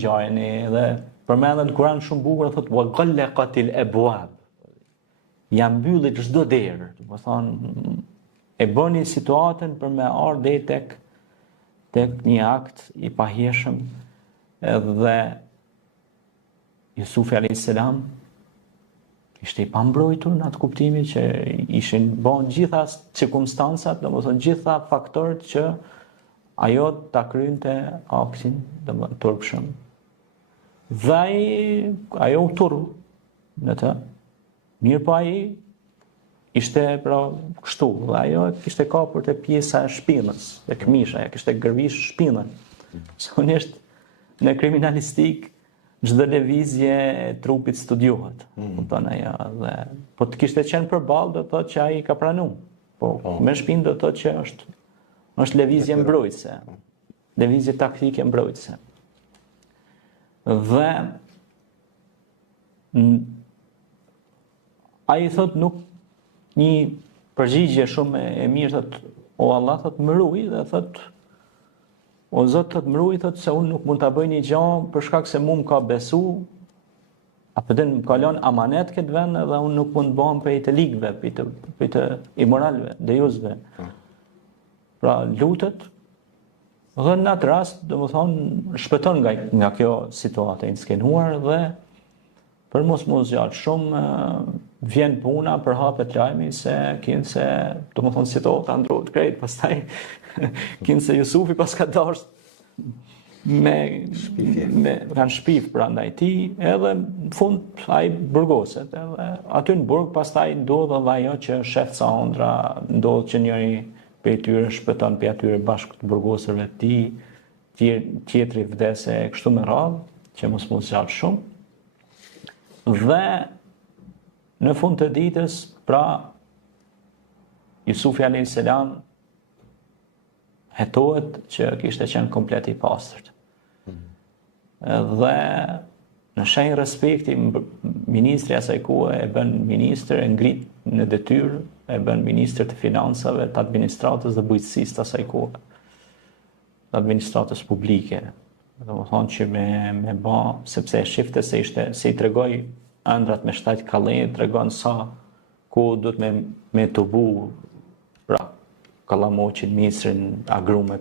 gjajni dhe përmendet Kur'an shumë bukur, thotë wa ghallaqatil abwab. Ja mbyllit çdo derë, do të thonë e bëni situatën për me ardhur deri tek një akt i pahijshëm, edhe Jusufi alayhis salam ishte i pambrojtur në atë kuptimi që ishin bën gjitha cirkumstancat, domethënë gjitha faktorët që ajo ta krynte aktin, domethënë turpshëm. Dhe ajo u turru në të. Mirë po ai ishte pra kështu, dhe ajo kishte kapur te pjesa e shpinës, e këmisha, ja kishte gërvish shpinën. Zakonisht në kriminalistik çdo lëvizje e trupit studiohet. Kupton ajo dhe po të kishte qenë përballë do të thotë që ai ka pranuar. Po me shpinë do të thotë që është lëvizje mbrojtëse. Lëvizje taktike mbrojtëse. Dhe ai thotë nuk një përgjigje shumë e mirë, thotë o Allah, thotë më ruaj, dhe thotë o Zot, thotë më ruaj, thotë se unë nuk mund ta bëj një gjë për shkak se mua më ka besu, apo dhe më ka lënë amanet këtë vend dhe unë nuk mund të bëhem prej të ligëve, prej të imoralëve, dejuzve. Pra lutet, dhe në atë rast, domethënë shpëton nga kjo situatë e skenuar dhe për mos zgjat shumë vjen puna për hapet lajmi se domethënë situata ndrohet krejt, pastaj se Jusufi pas ka dashur kanë shpif prandaj tij, edhe në fund ai burgoset, edhe aty në burg pastaj ndodh edhe ajo që shef ca ëndra, ndodh që njëri prej tyre shpëton prej atyre bashkë të burgosërve të tij, tjetri vdes e kështu me radhë, që mos zgjat shumë. Dhe në fund të ditës, pra Jusufi alayhis salam hetohet që kishte qenë komplet i pastërt. Dhe në shenjë respekti, ministri asaj kohe e bën ministër, e ngrit në detyrë, e bën ministër të financave, të administratës dhe bujqësisë të asaj kohe, të administratës publike. Domethënë që me ba, sepse e shifte se i tregoi ëndrat me 7 kallet, tregon sa ku duhet me tubu, pra kallamoqin, misrin, agrumet.